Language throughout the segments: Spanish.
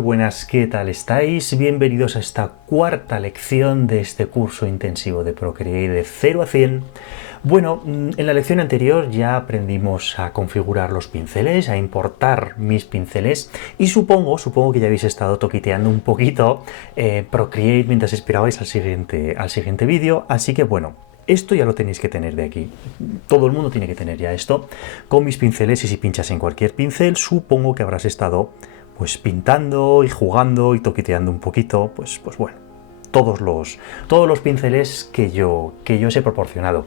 buenas, ¿qué tal estáis? Bienvenidos a esta cuarta lección de este curso intensivo de Procreate de 0 a 100. Bueno, en la lección anterior ya aprendimos a configurar los pinceles, a importar mis pinceles y supongo que ya habéis estado toquiteando un poquito Procreate mientras esperabais al siguiente vídeo, así que bueno, esto ya lo tenéis que tener de aquí. Todo el mundo tiene que tener ya esto con mis pinceles y si pinchas en cualquier pincel supongo que habrás estado pues pintando y jugando y toquiteando un poquito, pues bueno, todos los pinceles que yo os he proporcionado.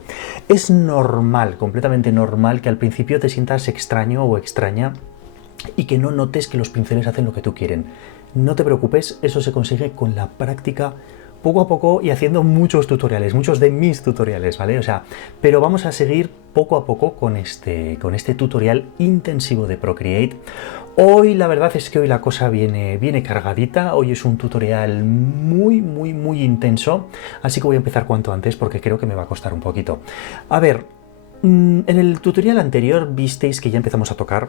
Es normal, completamente normal, que al principio te sientas extraño o extraña y que no notes que los pinceles hacen lo que tú quieren. No te preocupes, eso se consigue con la práctica, poco a poco y haciendo muchos tutoriales, muchos de mis tutoriales, ¿vale? O sea, pero vamos a seguir poco a poco con este tutorial intensivo de Procreate. Hoy la verdad es que hoy la cosa viene cargadita, hoy es un tutorial muy intenso, así que voy a empezar cuanto antes porque creo que me va a costar un poquito. A ver, en el tutorial anterior visteis que ya empezamos a tocar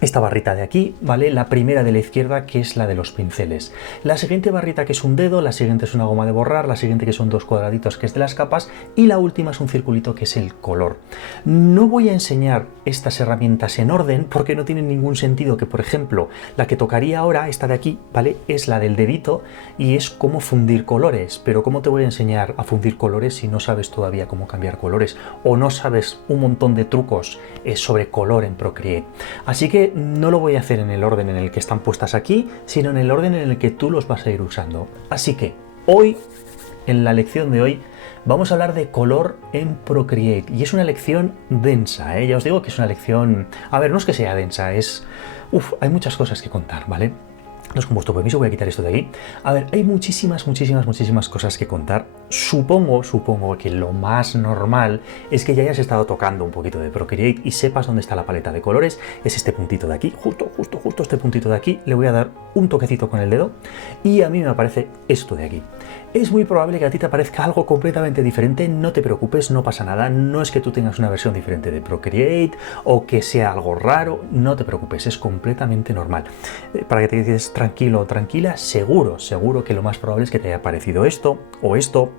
esta barrita de aquí, ¿vale? La primera de la izquierda, que es la de los pinceles. La siguiente barrita, que es un dedo, la siguiente es una goma de borrar, la siguiente que son dos cuadraditos, que es de las capas, y la última es un circulito, que es el color. No voy a enseñar estas herramientas en orden, porque no tienen ningún sentido que, por ejemplo, la que tocaría ahora, esta de aquí, ¿vale? Es la del dedito, y es cómo fundir colores. Pero ¿cómo te voy a enseñar a fundir colores si no sabes todavía cómo cambiar colores? O no sabes un montón de trucos sobre color en Procreate. Así que no lo voy a hacer en el orden en el que están puestas aquí, sino en el orden en el que tú los vas a ir usando. Así que hoy, en la lección de hoy, vamos a hablar de color en Procreate. Y es una lección densa, ¿eh? Ya os digo que es una lección... A ver, no es que sea densa, es... hay muchas cosas que contar, ¿vale? No es con vuestro permiso, voy a quitar esto de aquí. A ver, hay muchísimas cosas que contar. Supongo que lo más normal es que ya hayas estado tocando un poquito de Procreate y sepas dónde está la paleta de colores. Es este puntito de aquí, justo este puntito de aquí. Le voy a dar un toquecito con el dedo y a mí me aparece esto de aquí. Es muy probable que a ti te aparezca algo completamente diferente, no te preocupes, no pasa nada, no es que tú tengas una versión diferente de Procreate o que sea algo raro, no te preocupes, es completamente normal. Para que te quedes tranquilo o tranquila, seguro que lo más probable es que te haya aparecido esto o esto.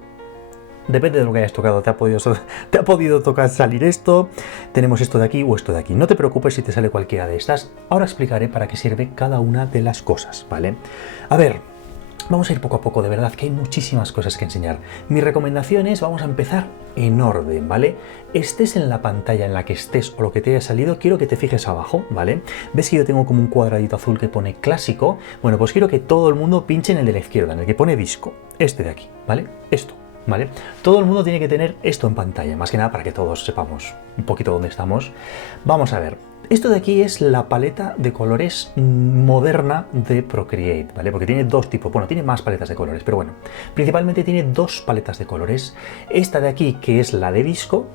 Depende de lo que hayas tocado, te ha podido tocar salir esto, tenemos esto de aquí o esto de aquí. No te preocupes si te sale cualquiera de estas. Ahora explicaré para qué sirve cada una de las cosas, ¿vale? A ver, vamos a ir poco a poco, de verdad que hay muchísimas cosas que enseñar. Mi recomendación es, vamos a empezar en orden, ¿vale? Estés en la pantalla en la que estés o lo que te haya salido, quiero que te fijes abajo, ¿vale? ¿Ves que yo tengo como un cuadradito azul que pone clásico? Bueno, pues quiero que todo el mundo pinche en el de la izquierda, en el que pone disco, este de aquí, ¿vale? Esto, ¿vale? Todo el mundo tiene que tener esto en pantalla, más que nada para que todos sepamos un poquito dónde estamos. Vamos a ver. Esto de aquí es la paleta de colores moderna de Procreate, ¿vale? Porque tiene dos tipos, bueno, tiene más paletas de colores, pero bueno, principalmente tiene dos paletas de colores. Esta de aquí, que es la de disco,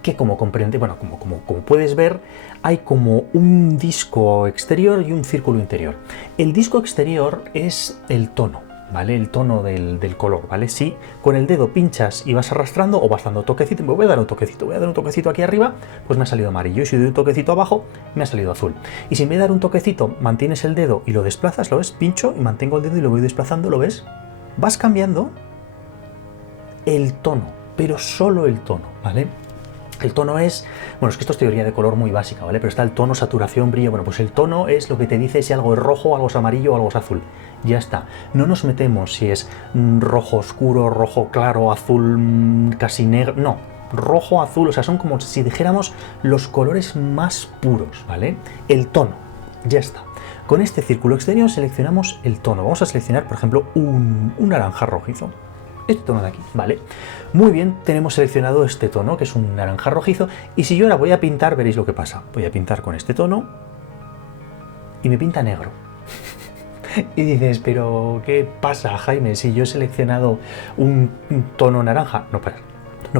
que como comprende, bueno, como puedes ver, hay como un disco exterior y un círculo interior. El disco exterior es el tono, ¿vale? El tono del color, ¿vale? Si con el dedo pinchas y vas arrastrando o vas dando toquecito, me voy a dar un toquecito aquí arriba, pues me ha salido amarillo, y si doy un toquecito abajo, me ha salido azul. Y si en vez de dar un toquecito, mantienes el dedo y lo desplazas, ¿lo ves? Pincho y mantengo el dedo y lo voy desplazando, ¿lo ves? Vas cambiando el tono, pero solo el tono, ¿vale? El tono es, bueno, es que esto es teoría de color muy básica, ¿vale? Pero está el tono, saturación, brillo. Bueno, pues el tono es lo que te dice si algo es rojo, algo es amarillo o algo es azul. Ya está. No nos metemos si es rojo oscuro, rojo claro, azul casi negro. No, rojo, azul, o sea, son como si dijéramos los colores más puros, ¿vale? El tono, ya está. Con este círculo exterior seleccionamos el tono. Vamos a seleccionar, por ejemplo, un naranja rojizo. Este tono de aquí, ¿vale? Muy bien, tenemos seleccionado este tono, que es un naranja rojizo, y si yo ahora voy a pintar, veréis lo que pasa. Voy a pintar con este tono y me pinta negro. Y dices, pero ¿qué pasa, Jaime? Si yo he seleccionado un tono naranja, no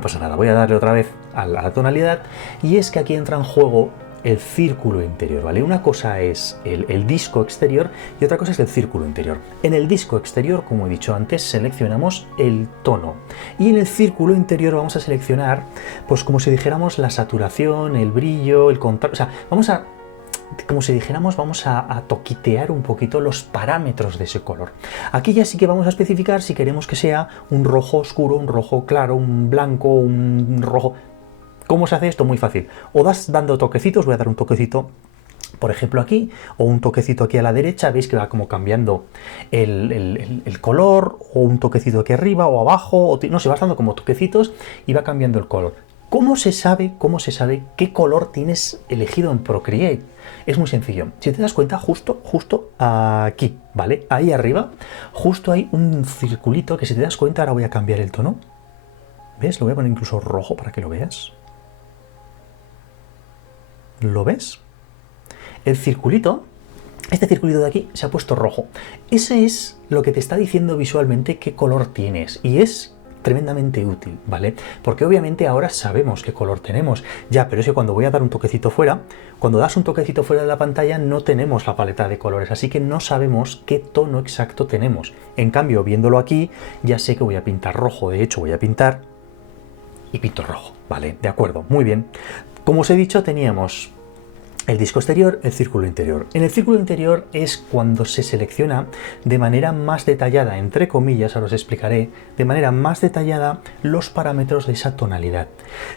pasa nada. Voy a darle otra vez a la tonalidad, y es que aquí entra en juego el círculo interior, ¿vale? Una cosa es el disco exterior y otra cosa es el círculo interior. En el disco exterior, como he dicho antes, seleccionamos el tono, y en el círculo interior vamos a seleccionar, pues como si dijéramos la saturación, el brillo, el contraste, o sea, vamos a como si dijéramos, vamos a toquitear un poquito los parámetros de ese color. Aquí ya sí que vamos a especificar si queremos que sea un rojo oscuro, un rojo claro, un blanco, un rojo. ¿Cómo se hace esto? Muy fácil. O das dando toquecitos, voy a dar un toquecito, por ejemplo aquí, o un toquecito aquí a la derecha, veis que va como cambiando el color, o un toquecito aquí arriba o abajo, o no sé, vas dando como toquecitos y va cambiando el color. ¿Cómo se sabe qué color tienes elegido en Procreate? Es muy sencillo. Si te das cuenta, justo aquí, ¿vale? Ahí arriba, justo hay un circulito que si te das cuenta, ahora voy a cambiar el tono. ¿Ves? Lo voy a poner incluso rojo para que lo veas. ¿Lo ves? El circulito, este circulito de aquí se ha puesto rojo. Ese es lo que te está diciendo visualmente qué color tienes y es tremendamente útil, ¿vale? Porque obviamente ahora sabemos qué color tenemos. Ya, pero es que cuando voy a dar un toquecito fuera, cuando das un toquecito fuera de la pantalla no tenemos la paleta de colores, así que no sabemos qué tono exacto tenemos. En cambio, viéndolo aquí, ya sé que voy a pintar rojo. De hecho, voy a pintar y pinto rojo, ¿vale? De acuerdo, muy bien. Como os he dicho, teníamos el disco exterior, el círculo interior. En el círculo interior es cuando se selecciona de manera más detallada, entre comillas, ahora os explicaré, de manera más detallada los parámetros de esa tonalidad.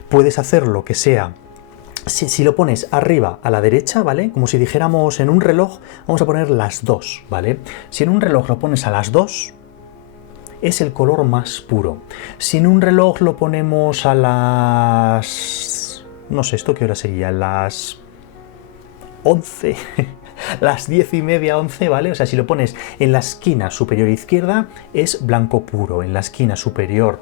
Puedes hacer lo que sea, si lo pones arriba a la derecha, ¿vale? Como si dijéramos en un reloj, vamos a poner las 2, ¿vale? Si en un reloj lo pones a las 2, es el color más puro. Si en un reloj lo ponemos a las... no sé, ¿esto qué hora sería? Las 11, las 10:30, 11, ¿vale? O sea, si lo pones en la esquina superior izquierda, es blanco puro. En la esquina superior,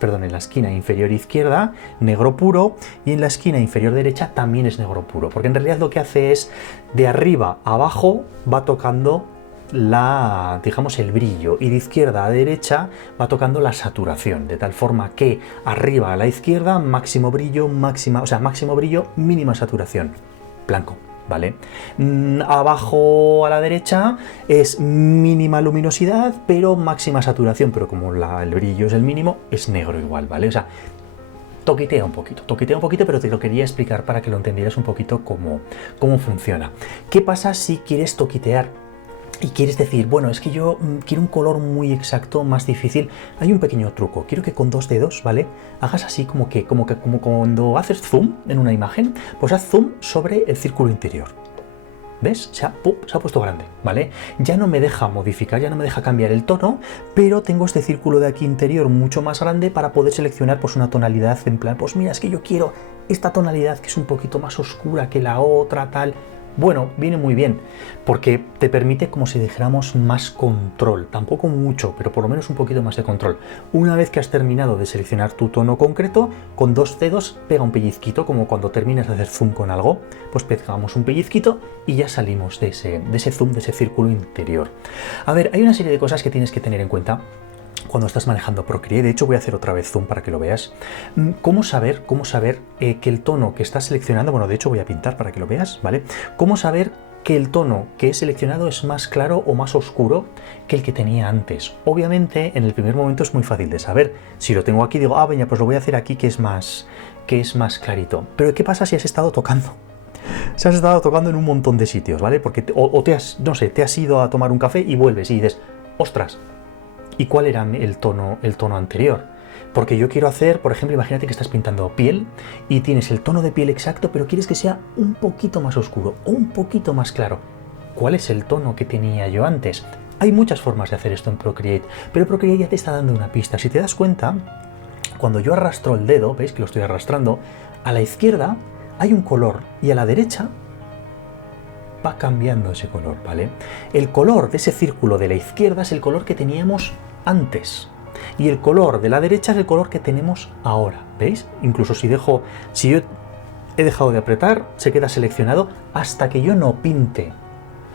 perdón, en la esquina inferior izquierda, negro puro. Y en la esquina inferior derecha también es negro puro. Porque en realidad lo que hace es, de arriba a abajo, va tocando digamos, el brillo, y de izquierda a derecha va tocando la saturación, de tal forma que arriba a la izquierda, máximo brillo, máximo brillo, mínima saturación, blanco, ¿vale? Abajo a la derecha es mínima luminosidad, pero máxima saturación, pero como el brillo es el mínimo, es negro igual, ¿vale? O sea, toquitea un poquito, pero te lo quería explicar para que lo entendieras un poquito cómo funciona. ¿Qué pasa si quieres toquitear y quieres decir, bueno, es que yo quiero un color muy exacto, más difícil? Hay un pequeño truco. Quiero que con 2 dedos, ¿vale? Hagas así como cuando haces zoom en una imagen, pues haz zoom sobre el círculo interior. ¿Ves? Se ha puesto grande, ¿vale? Ya no me deja modificar, ya no me deja cambiar el tono, pero tengo este círculo de aquí interior mucho más grande para poder seleccionar pues una tonalidad en plan, pues mira, es que yo quiero esta tonalidad que es un poquito más oscura que la otra, tal. Bueno, viene muy bien, porque te permite, como si dijéramos, más control. Tampoco mucho, pero por lo menos un poquito más de control. Una vez que has terminado de seleccionar tu tono concreto, con 2 dedos pega un pellizquito, como cuando terminas de hacer zoom con algo, pues pegamos un pellizquito y ya salimos de ese zoom, de ese círculo interior. A ver, hay una serie de cosas que tienes que tener en cuenta cuando estás manejando Procreate. De hecho, voy a hacer otra vez zoom para que lo veas. ¿Cómo saber que el tono que estás seleccionando, bueno, de hecho voy a pintar para que lo veas, ¿vale? ¿Cómo saber que el tono que he seleccionado es más claro o más oscuro que el que tenía antes? Obviamente, en el primer momento es muy fácil de saber. Si lo tengo aquí, digo, ah, venga, pues lo voy a hacer aquí que es más clarito. Pero ¿qué pasa si has estado tocando? Si has estado tocando en un montón de sitios, ¿vale? Porque te has ido a tomar un café y vuelves y dices, ostras, ¿y cuál era el tono anterior? Porque yo quiero hacer, por ejemplo, imagínate que estás pintando piel y tienes el tono de piel exacto, pero quieres que sea un poquito más oscuro o un poquito más claro. ¿Cuál es el tono que tenía yo antes? Hay muchas formas de hacer esto en Procreate, pero Procreate ya te está dando una pista. Si te das cuenta, cuando yo arrastro el dedo, veis que lo estoy arrastrando, a la izquierda hay un color y a la derecha va cambiando ese color, ¿vale? El color de ese círculo de la izquierda es el color que teníamos antes y el color de la derecha es el color que tenemos ahora, ¿veis? Incluso si yo he dejado de apretar, se queda seleccionado hasta que yo no pinte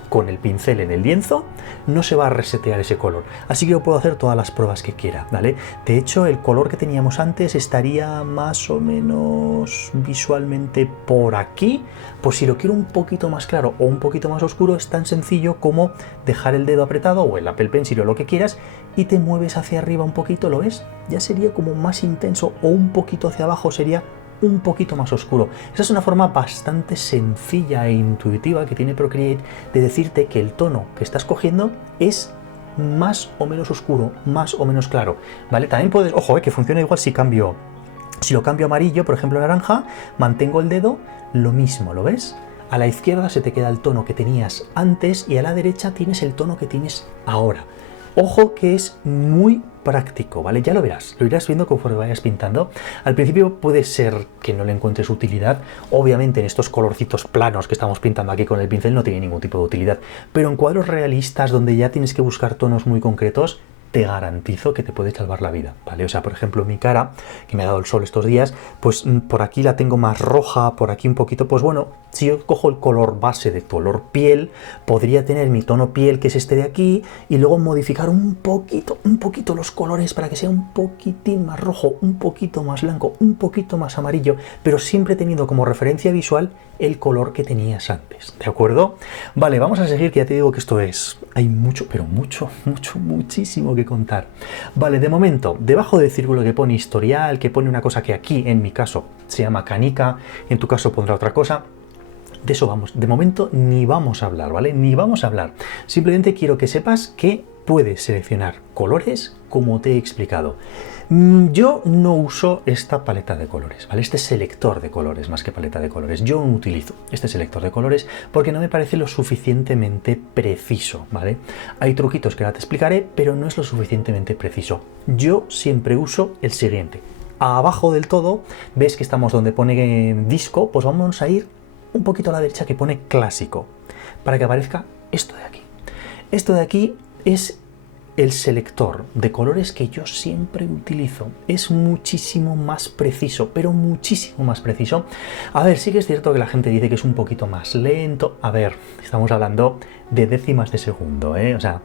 con el pincel en el lienzo, no se va a resetear ese color. Así que yo puedo hacer todas las pruebas que quiera, ¿vale? De hecho, el color que teníamos antes estaría más o menos visualmente por aquí. Pues si lo quiero un poquito más claro o un poquito más oscuro, es tan sencillo como dejar el dedo apretado o el Apple Pencil o lo que quieras y te mueves hacia arriba un poquito, ¿lo ves? Ya sería como más intenso, o un poquito hacia abajo sería un poquito más oscuro. Esa es una forma bastante sencilla e intuitiva que tiene Procreate de decirte que el tono que estás cogiendo es más o menos oscuro, más o menos claro, ¿vale? También puedes, ojo, que funciona igual si lo cambio a amarillo, por ejemplo naranja, mantengo el dedo, lo mismo, ¿lo ves? A la izquierda se te queda el tono que tenías antes y a la derecha tienes el tono que tienes ahora. Ojo que es muy práctico, ¿vale? Ya lo verás, lo irás viendo conforme vayas pintando. Al principio puede ser que no le encuentres utilidad, obviamente en estos colorcitos planos que estamos pintando aquí con el pincel no tiene ningún tipo de utilidad, pero en cuadros realistas donde ya tienes que buscar tonos muy concretos, te garantizo que te puede salvar la vida, ¿vale? O sea, por ejemplo, mi cara, que me ha dado el sol estos días, pues por aquí la tengo más roja, por aquí un poquito, pues bueno, si yo cojo el color base de color piel, podría tener mi tono piel, que es este de aquí, y luego modificar un poquito los colores para que sea un poquitín más rojo, un poquito más blanco, un poquito más amarillo, pero siempre teniendo como referencia visual el color que tenías antes, ¿de acuerdo? Vale, vamos a seguir, que ya te digo que esto es... hay mucho, pero muchísimo que contar. Vale, de momento, debajo del círculo que pone historial, que pone una cosa que aquí, en mi caso, se llama canica, en tu caso pondrá otra cosa, de eso vamos, de momento ni vamos a hablar, ¿vale? Ni vamos a hablar. Simplemente quiero que sepas que puedes seleccionar colores como te he explicado. Yo no uso esta paleta de colores, ¿vale? Este selector de colores más que paleta de colores. Yo no utilizo este selector de colores porque no me parece lo suficientemente preciso, ¿vale? Hay truquitos que ahora te explicaré, pero no es lo suficientemente preciso. Yo siempre uso el siguiente. Abajo del todo, ves que estamos donde pone disco, pues vamos a ir un poquito a la derecha que pone clásico, para que aparezca esto de aquí. Esto de aquí es el selector de colores que yo siempre utilizo. Es muchísimo más preciso, pero muchísimo más preciso. A ver, sí que es cierto que la gente dice que es un poquito más lento. A ver, estamos hablando de décimas de segundo, ¿eh? O sea,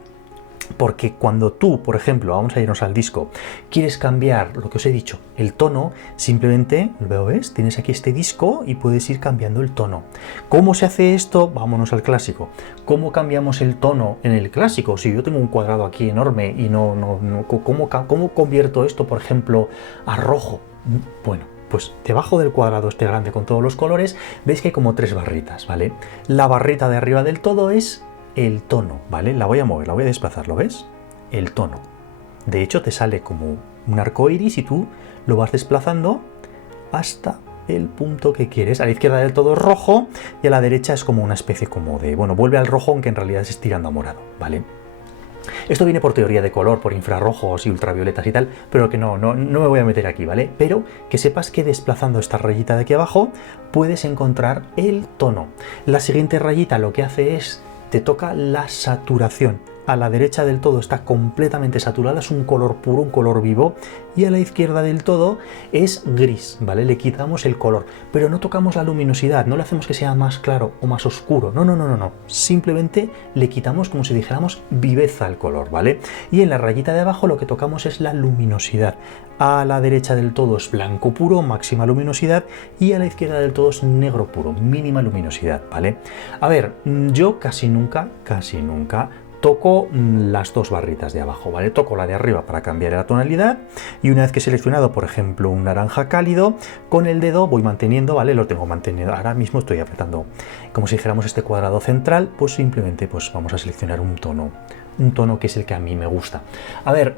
porque cuando tú, por ejemplo, vamos a irnos al disco, quieres cambiar lo que os he dicho, el tono, simplemente, ¿lo ves? Tienes aquí este disco y puedes ir cambiando el tono. ¿Cómo se hace esto? Vámonos al clásico. ¿Cómo cambiamos el tono en el clásico? Si yo tengo un cuadrado aquí enorme y ¿cómo convierto esto, por ejemplo, a rojo? Bueno, pues debajo del cuadrado este grande con todos los colores, veis que hay como 3 barritas, ¿vale? La barrita de arriba del todo es el tono, ¿vale? La voy a mover, la voy a desplazar, ¿lo ves? El tono. De hecho, te sale como un arco iris y tú lo vas desplazando hasta el punto que quieres. A la izquierda del todo es rojo y a la derecha es como una especie como de... bueno, vuelve al rojo, aunque en realidad es tirando a morado, ¿vale? Esto viene por teoría de color, por infrarrojos y ultravioletas y tal, pero que no me voy a meter aquí, ¿vale? Pero que sepas que desplazando esta rayita de aquí abajo puedes encontrar el tono. La siguiente rayita lo que hace es te toca la saturación. A la derecha del todo está completamente saturada, es un color puro, un color vivo, y a la izquierda del todo es gris, ¿vale? Le quitamos el color, pero no tocamos la luminosidad, no le hacemos que sea más claro o más oscuro, no. Simplemente le quitamos como si dijéramos viveza al color, ¿vale? Y en la rayita de abajo lo que tocamos es la luminosidad. A la derecha del todo es blanco puro, máxima luminosidad, y a la izquierda del todo es negro puro, mínima luminosidad, ¿vale? A ver, yo casi nunca toco las 2 barritas de abajo, ¿vale? Toco la de arriba para cambiar la tonalidad y una vez que he seleccionado, por ejemplo, un naranja cálido, con el dedo voy manteniendo, ¿vale? Lo tengo mantenido. Ahora mismo estoy apretando como si dijéramos este cuadrado central, pues simplemente pues vamos a seleccionar un tono que es el que a mí me gusta. A ver,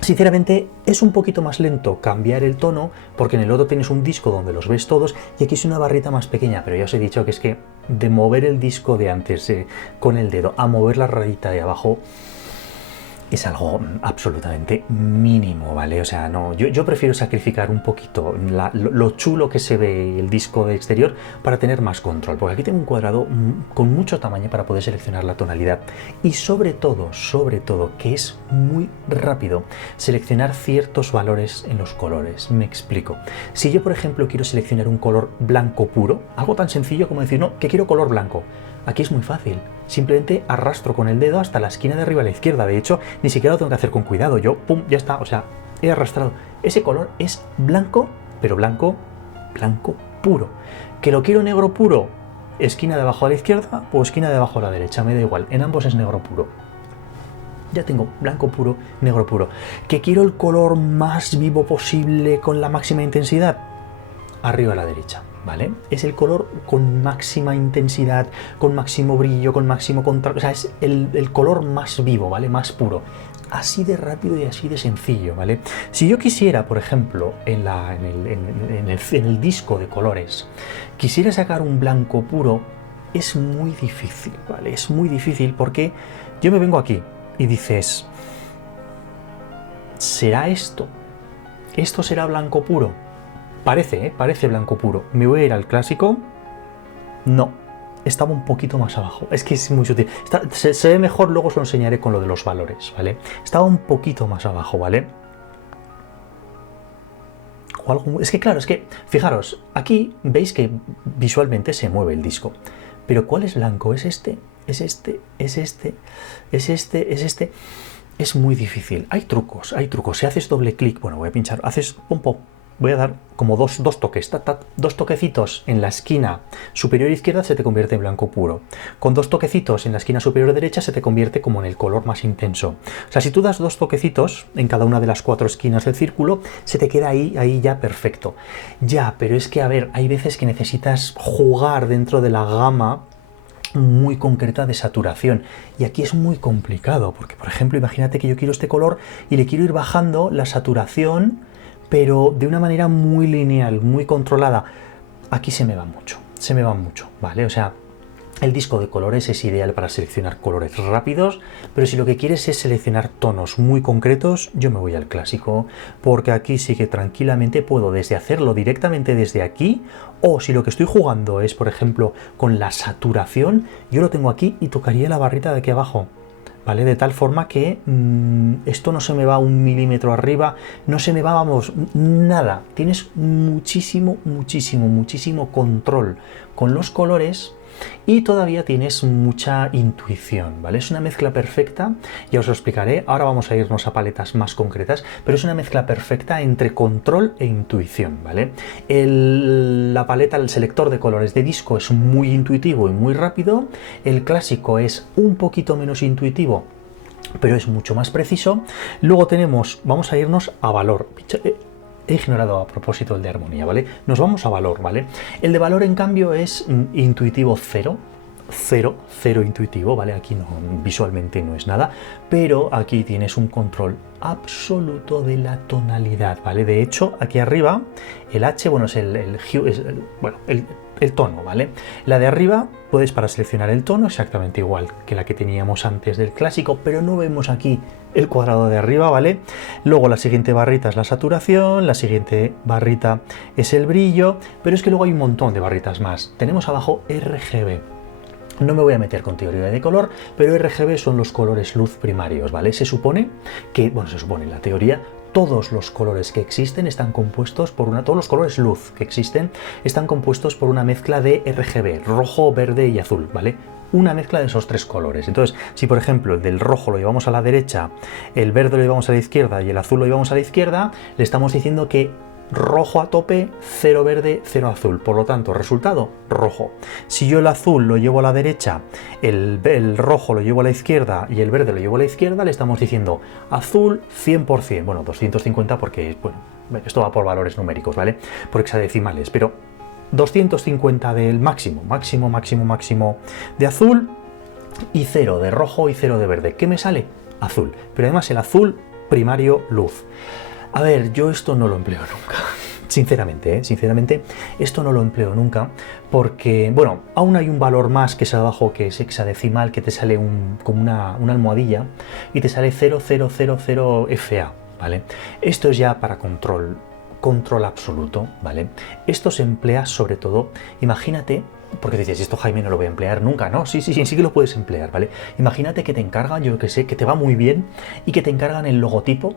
sinceramente es un poquito más lento cambiar el tono porque en el otro tienes un disco donde los ves todos y aquí es una barrita más pequeña, pero ya os he dicho que es que de mover el disco de antes con el dedo a mover la rayita de abajo es algo absolutamente mínimo, ¿vale? O sea, no, yo prefiero sacrificar un poquito lo chulo que se ve el disco de exterior para tener más control, porque aquí tengo un cuadrado con mucho tamaño para poder seleccionar la tonalidad y sobre todo, que es muy rápido seleccionar ciertos valores en los colores. Me explico. Si yo, por ejemplo, quiero seleccionar un color blanco puro, algo tan sencillo como decir, no, que quiero color blanco. Aquí es muy fácil, simplemente arrastro con el dedo hasta la esquina de arriba a la izquierda, de hecho ni siquiera lo tengo que hacer con cuidado, yo pum, ya está, o sea, he arrastrado. Ese color es blanco, pero blanco puro. ¿Que lo quiero negro puro? Esquina de abajo a la izquierda o esquina de abajo a la derecha, me da igual, en ambos es negro puro. Ya tengo blanco puro, negro puro. ¿Que quiero el color más vivo posible con la máxima intensidad? arriba a la derecha, ¿vale? Es el color con máxima intensidad, con máximo brillo, con máximo contraste, o sea, es el color más vivo, ¿vale? Más puro. Así de rápido y así de sencillo, ¿vale? Si yo quisiera, por ejemplo, en el disco de colores, quisiera sacar un blanco puro, es muy difícil, ¿vale? Es muy difícil porque yo me vengo aquí y dices, ¿será esto? ¿Esto será blanco puro? Parece, parece blanco puro. ¿Me voy a ir al clásico? No. Estaba un poquito más abajo. Es que es muy sutil. Se ve mejor, luego os lo enseñaré con lo de los valores, ¿vale? Estaba un poquito más abajo, ¿vale? O algo, es que claro, es que, fijaros, aquí veis que visualmente se mueve el disco. Pero ¿cuál es blanco? ¿Es este? ¿Es este? ¿Es este? ¿Es este? ¿Es este? Es muy difícil. Hay trucos, hay trucos. Si haces doble clic, bueno, voy a pinchar, haces pum pum. Voy a dar como dos toques, dos toquecitos en la esquina superior izquierda se te convierte en blanco puro. Con dos toquecitos en la esquina superior derecha se te convierte como en el color más intenso. O sea, si tú das dos toquecitos en cada una de las 4 esquinas del círculo, se te queda ahí ya perfecto. Ya, pero es que, a ver, hay veces que necesitas jugar dentro de la gama muy concreta de saturación y aquí es muy complicado porque, por ejemplo, imagínate que yo quiero este color y le quiero ir bajando la saturación pero de una manera muy lineal, muy controlada. Aquí se me va mucho, ¿vale? O sea, el disco de colores es ideal para seleccionar colores rápidos, pero si lo que quieres es seleccionar tonos muy concretos, yo me voy al clásico, porque aquí sí que tranquilamente puedo desde hacerlo directamente desde aquí, o si lo que estoy jugando es, por ejemplo, con la saturación, yo lo tengo aquí y tocaría la barrita de aquí abajo. ¿Vale? De tal forma que esto no se me va 1 milímetro arriba, no se me va, vamos, nada. Tienes muchísimo control con los colores y todavía tienes mucha intuición, ¿vale? Es una mezcla perfecta, ya os lo explicaré, ahora vamos a irnos a paletas más concretas, pero es una mezcla perfecta entre control e intuición, ¿vale? La paleta, el selector de colores de disco es muy intuitivo y muy rápido, el clásico es un poquito menos intuitivo, pero es mucho más preciso. Luego tenemos, vamos a irnos a valor. He ignorado a propósito el de armonía, ¿vale? Nos vamos a valor, ¿vale? El de valor, en cambio, es intuitivo 0. 0 intuitivo, ¿vale? Aquí no, visualmente no es nada, pero aquí tienes un control absoluto de la tonalidad, ¿vale? De hecho, aquí arriba, el H, bueno, es el tono, ¿vale? La de arriba puedes para seleccionar el tono exactamente igual que la que teníamos antes del clásico, pero no vemos aquí el cuadrado de arriba, ¿vale? Luego la siguiente barrita es la saturación, la siguiente barrita es el brillo, pero es que luego hay un montón de barritas más. Tenemos abajo RGB. No me voy a meter con teoría de color, pero RGB son los colores luz primarios, ¿vale? Se supone que, bueno, se supone en la teoría, todos los colores que existen están compuestos por todos los colores luz que existen están compuestos por una mezcla de RGB, rojo, verde y azul, ¿vale? Una mezcla de esos 3 colores. Entonces, si por ejemplo el del rojo lo llevamos a la derecha, el verde lo llevamos a la izquierda y el azul lo llevamos a la izquierda, le estamos diciendo que rojo a tope, 0 verde, 0 azul. Por lo tanto, resultado, rojo. Si yo el azul lo llevo a la derecha, el rojo lo llevo a la izquierda y el verde lo llevo a la izquierda, le estamos diciendo azul 100%. Bueno, 250 porque, bueno, esto va por valores numéricos, ¿vale? Por hexadecimales, pero 250 del máximo de azul y 0 de rojo y 0 de verde. ¿Qué me sale? Azul. Pero además el azul primario luz. A ver, yo esto no lo empleo nunca. Sinceramente, sinceramente, esto no lo empleo nunca porque, bueno, aún hay un valor más que es abajo, que es hexadecimal, que te sale como una almohadilla y te sale 0000 FA, ¿vale? Esto es ya para control absoluto, ¿vale? Esto se emplea sobre todo, imagínate, porque dices, esto Jaime no lo voy a emplear nunca, ¿no? Sí que lo puedes emplear, ¿vale? Imagínate que te encargan, yo que sé, que te va muy bien y que te encargan el logotipo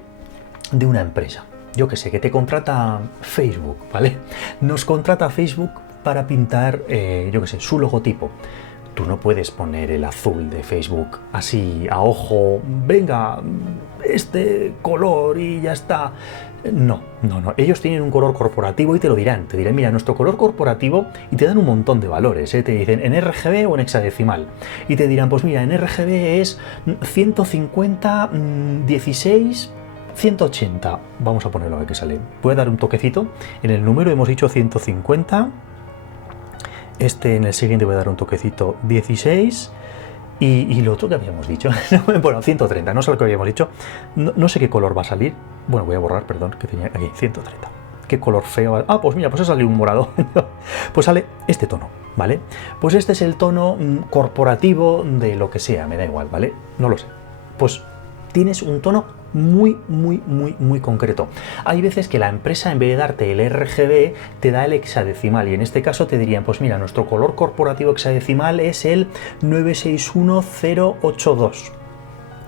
de una empresa. Yo que sé, que te contrata Facebook, ¿vale? Nos contrata Facebook para pintar, yo que sé, su logotipo. Tú no puedes poner el azul de Facebook así a ojo, venga, este color y ya está. No. Ellos tienen un color corporativo y te dirán, mira, nuestro color corporativo, y te dan un montón de valores, ¿eh? Te dicen en RGB o en hexadecimal. Y te dirán, pues mira, en RGB es 150, 16, 180, vamos a ponerlo a ver qué sale. Voy a dar un toquecito. En el número hemos dicho 150. En el siguiente voy a dar un toquecito 16. Y lo otro que habíamos dicho, bueno, 130, no sé lo que habíamos dicho. No sé qué color va a salir. Bueno, voy a borrar, perdón, que tenía aquí 130. Qué color feo. Ah, pues mira, pues ha salido un morado. Pues sale este tono, ¿vale? Pues este es el tono corporativo de lo que sea, me da igual, ¿vale? No lo sé. Pues tienes un tono muy concreto. Hay veces que la empresa, en vez de darte el RGB, te da el hexadecimal, y en este caso te dirían, pues mira, nuestro color corporativo hexadecimal es el 961082.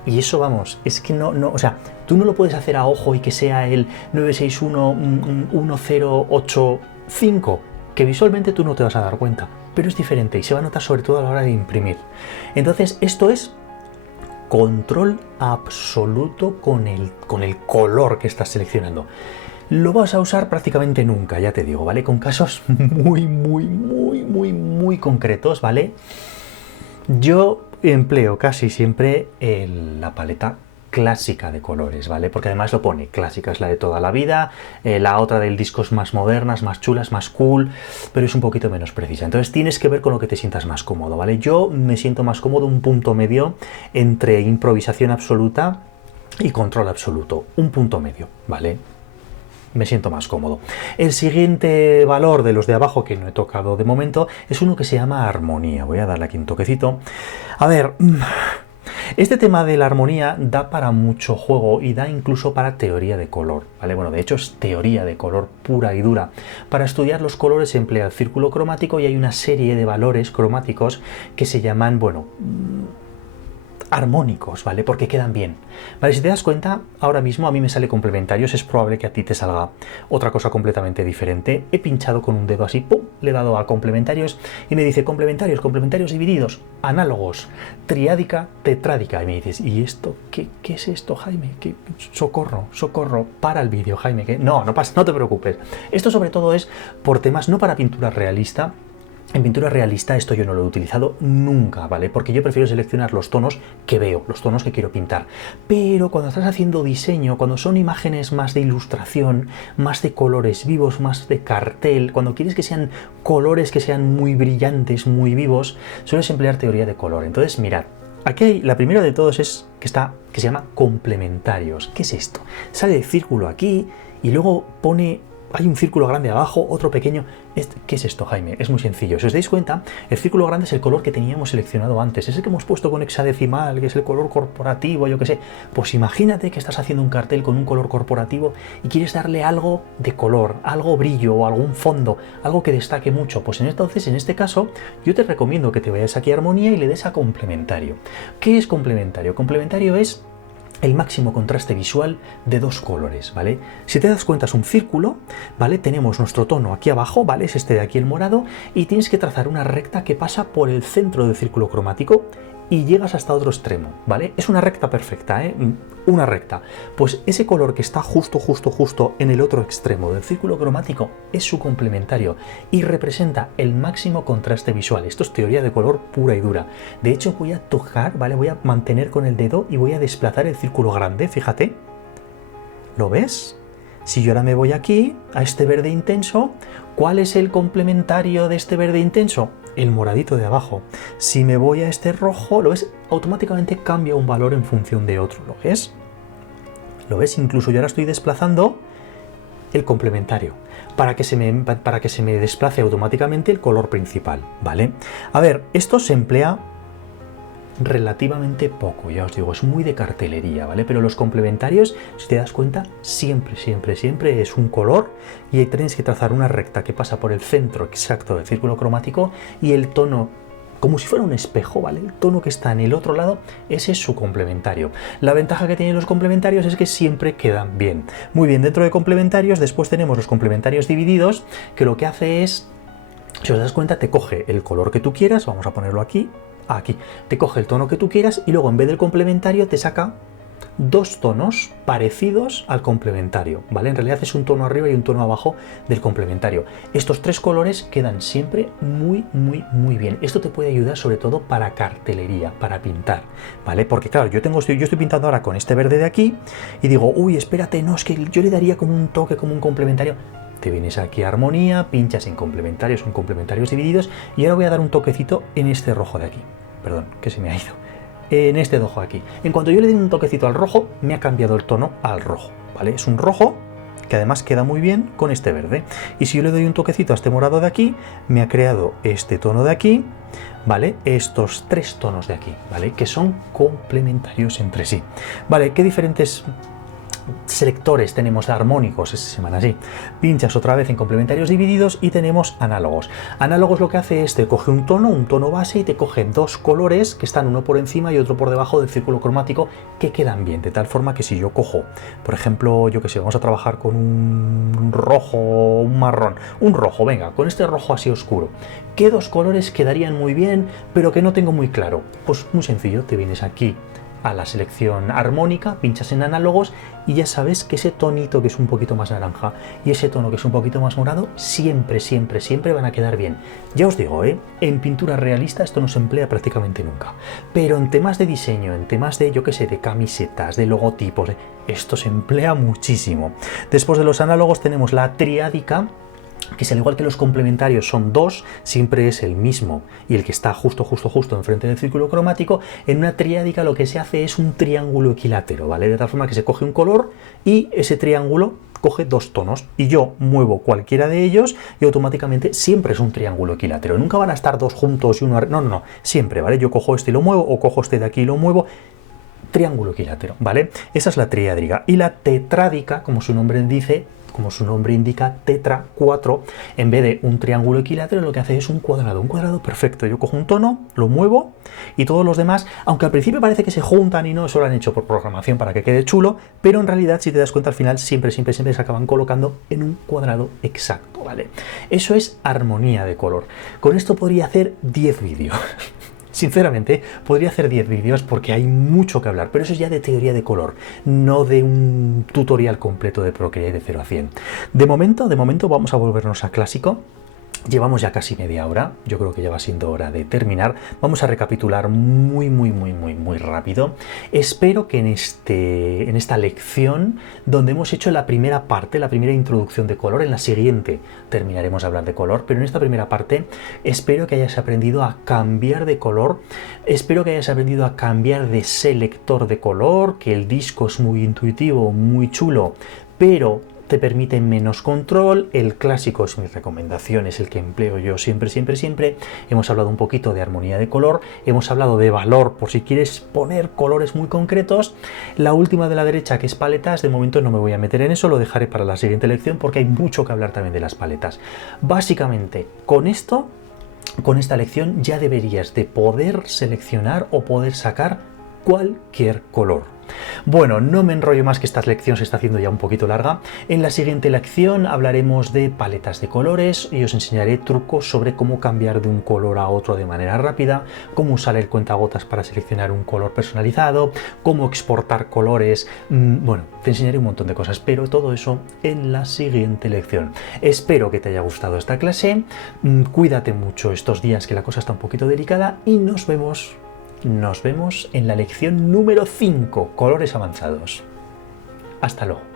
Y eso, vamos, es que no, o sea, tú no lo puedes hacer a ojo y que sea el 9611085, que visualmente tú no te vas a dar cuenta, pero es diferente y se va a notar sobre todo a la hora de imprimir. Entonces, esto es control absoluto con el color que estás seleccionando. Lo vas a usar prácticamente nunca, ya te digo, ¿vale? Con casos muy concretos, ¿vale? Yo empleo casi siempre la paleta clásica de colores, ¿vale? Porque además lo pone, clásica es la de toda la vida, la otra del disco es más modernas, más chulas, más cool, pero es un poquito menos precisa. Entonces tienes que ver con lo que te sientas más cómodo, ¿vale? Yo me siento más cómodo un punto medio entre improvisación absoluta y control absoluto, un punto medio, ¿vale? Me siento más cómodo. El siguiente valor de los de abajo, que no he tocado de momento, es uno que se llama armonía. Voy a darle aquí un toquecito. A ver, este tema de la armonía da para mucho juego y da incluso para teoría de color, ¿vale? Bueno, de hecho es teoría de color pura y dura. Para estudiar los colores se emplea el círculo cromático y hay una serie de valores cromáticos que se llaman, bueno, armónicos, ¿vale? Porque quedan bien. Vale, si te das cuenta, ahora mismo a mí me sale complementarios, es probable que a ti te salga otra cosa completamente diferente. He pinchado con un dedo así, ¡pum!, le he dado a complementarios y me dice complementarios divididos, análogos, triádica, tetrádica. Y me dices, ¿y esto? ¿Qué es esto, Jaime? Socorro, para el vídeo, Jaime. No te preocupes. Esto sobre todo es por temas, no para pintura realista. En pintura realista esto yo no lo he utilizado nunca, ¿vale? Porque yo prefiero seleccionar los tonos que veo, los tonos que quiero pintar. Pero cuando estás haciendo diseño, cuando son imágenes más de ilustración, más de colores vivos, más de cartel, cuando quieres que sean colores que sean muy brillantes, muy vivos, sueles emplear teoría de color. Entonces, mirad, aquí hay, la primera de todos es que se llama complementarios. ¿Qué es esto? Sale el círculo aquí y luego pone... Hay un círculo grande abajo, otro pequeño. ¿Qué es esto, Jaime? Es muy sencillo. Si os dais cuenta, el círculo grande es el color que teníamos seleccionado antes. Es el que hemos puesto con hexadecimal, que es el color corporativo, yo qué sé. Pues imagínate que estás haciendo un cartel con un color corporativo y quieres darle algo de color, algo brillo o algún fondo, algo que destaque mucho. Pues entonces, en este caso, yo te recomiendo que te vayas aquí a armonía y le des a complementario. ¿Qué es complementario? Complementario es el máximo contraste visual de dos colores, ¿vale? Si te das cuenta es un círculo, ¿vale? Tenemos nuestro tono aquí abajo, ¿vale? Es este de aquí, el morado, y tienes que trazar una recta que pasa por el centro del círculo cromático y llegas hasta otro extremo, ¿vale? Es una recta perfecta, ¿eh? Una recta. Pues ese color que está justo en el otro extremo del círculo cromático es su complementario y representa el máximo contraste visual. Esto es teoría de color pura y dura. De hecho, voy a tocar, ¿vale? Voy a mantener con el dedo y voy a desplazar el círculo grande, fíjate. ¿Lo ves? Si yo ahora me voy aquí, a este verde intenso, ¿cuál es el complementario de este verde intenso? El moradito de abajo. Si me voy a este rojo, ¿lo ves? Automáticamente cambia un valor en función de otro. ¿Lo ves? ¿Lo ves? Incluso yo ahora estoy desplazando el complementario para que se me desplace automáticamente el color principal, ¿vale? A ver, esto se emplea relativamente poco, ya os digo, es muy de cartelería, ¿vale? Pero los complementarios, si te das cuenta, siempre es un color y ahí tenéis que trazar una recta que pasa por el centro exacto del círculo cromático y el tono, como si fuera un espejo, ¿vale? El tono que está en el otro lado, ese es su complementario. La ventaja que tienen los complementarios es que siempre quedan bien. Muy bien, dentro de complementarios, después tenemos los complementarios divididos, que lo que hace es, si os das cuenta, te coge el color que tú quieras, vamos a ponerlo aquí, te coge el tono que tú quieras y luego en vez del complementario te saca dos tonos parecidos al complementario, ¿vale? En realidad es un tono arriba y un tono abajo del complementario. Estos tres colores quedan siempre muy bien. Esto te puede ayudar sobre todo para cartelería, para pintar, ¿vale? Porque claro, yo estoy pintando ahora con este verde de aquí y digo, uy, espérate, no, es que yo le daría como un toque, como un complementario. Te vienes aquí a armonía, pinchas en complementarios divididos y ahora voy a dar un toquecito en este rojo de aquí. Perdón, que se me ha ido. En este rojo aquí. En cuanto yo le doy un toquecito al rojo, me ha cambiado el tono al rojo, ¿vale? Es un rojo que además queda muy bien con este verde. Y si yo le doy un toquecito a este morado de aquí, me ha creado este tono de aquí, ¿vale? Estos tres tonos de aquí, ¿vale? Que son complementarios entre sí. ¿Vale? ¿Qué diferentes selectores tenemos armónicos? Se llaman así. Pinchas otra vez en complementarios divididos y tenemos análogos. Análogos lo que hace es te coge un tono base y te coge dos colores que están uno por encima y otro por debajo del círculo cromático que quedan bien, de tal forma que si yo cojo, por ejemplo, yo que sé, vamos a trabajar con un rojo, un marrón, un rojo, venga, con este rojo así oscuro, ¿qué dos colores quedarían muy bien pero que no tengo muy claro? Pues muy sencillo, te vienes aquí a la selección armónica, pinchas en análogos y ya sabes que ese tonito que es un poquito más naranja y ese tono que es un poquito más morado siempre van a quedar bien. Ya os digo, en pintura realista esto no se emplea prácticamente nunca, pero en temas de diseño, en temas de, yo que sé, de camisetas, de logotipos, esto se emplea muchísimo. Después de los análogos tenemos la triádica, que es al igual que los complementarios son dos, siempre es el mismo y el que está justo enfrente del círculo cromático. En una triádica lo que se hace es un triángulo equilátero, ¿vale? De tal forma que se coge un color y ese triángulo coge dos tonos y yo muevo cualquiera de ellos y automáticamente siempre es un triángulo equilátero. Nunca van a estar dos juntos y uno... No, siempre, ¿vale? Yo cojo este y lo muevo o cojo este de aquí y lo muevo. Triángulo equilátero, ¿vale? Esa es la triádica. Y la tetrádica, como su nombre indica, tetra, 4, en vez de un triángulo equilátero, lo que hace es un cuadrado perfecto. Yo cojo un tono, lo muevo y todos los demás, aunque al principio parece que se juntan y no, eso lo han hecho por programación para que quede chulo, pero en realidad, si te das cuenta, al final siempre se acaban colocando en un cuadrado exacto, ¿vale? Eso es armonía de color. Con esto podría hacer 10 vídeos. Sinceramente, podría hacer 10 vídeos porque hay mucho que hablar, pero eso es ya de teoría de color, no de un tutorial completo de Procreate de 0 a 100. De momento vamos a volvernos a clásico. Llevamos ya casi media hora, yo creo que ya va siendo hora de terminar. Vamos a recapitular muy rápido. Espero que en esta lección, donde hemos hecho la primera parte, la primera introducción de color, en la siguiente terminaremos de hablar de color, pero en esta primera parte espero que hayas aprendido a cambiar de color, espero que hayas aprendido a cambiar de selector de color, que el disco es muy intuitivo, muy chulo, pero te permite menos control. El clásico es mi recomendación, es el que empleo yo siempre. Hemos hablado un poquito de armonía de color, hemos hablado de valor por si quieres poner colores muy concretos. La última de la derecha, que es paletas, de momento no me voy a meter en eso, lo dejaré para la siguiente lección porque hay mucho que hablar también de las paletas. Básicamente, con esta lección ya deberías de poder seleccionar o poder sacar cualquier color. Bueno, no me enrollo más, que esta lección se está haciendo ya un poquito larga. En la siguiente lección hablaremos de paletas de colores y os enseñaré trucos sobre cómo cambiar de un color a otro de manera rápida, cómo usar el cuentagotas para seleccionar un color personalizado, cómo exportar colores. Bueno, te enseñaré un montón de cosas, pero todo eso en la siguiente lección. Espero que te haya gustado esta clase. Cuídate mucho estos días, que la cosa está un poquito delicada, y nos vemos en la lección número 5, colores avanzados. Hasta luego.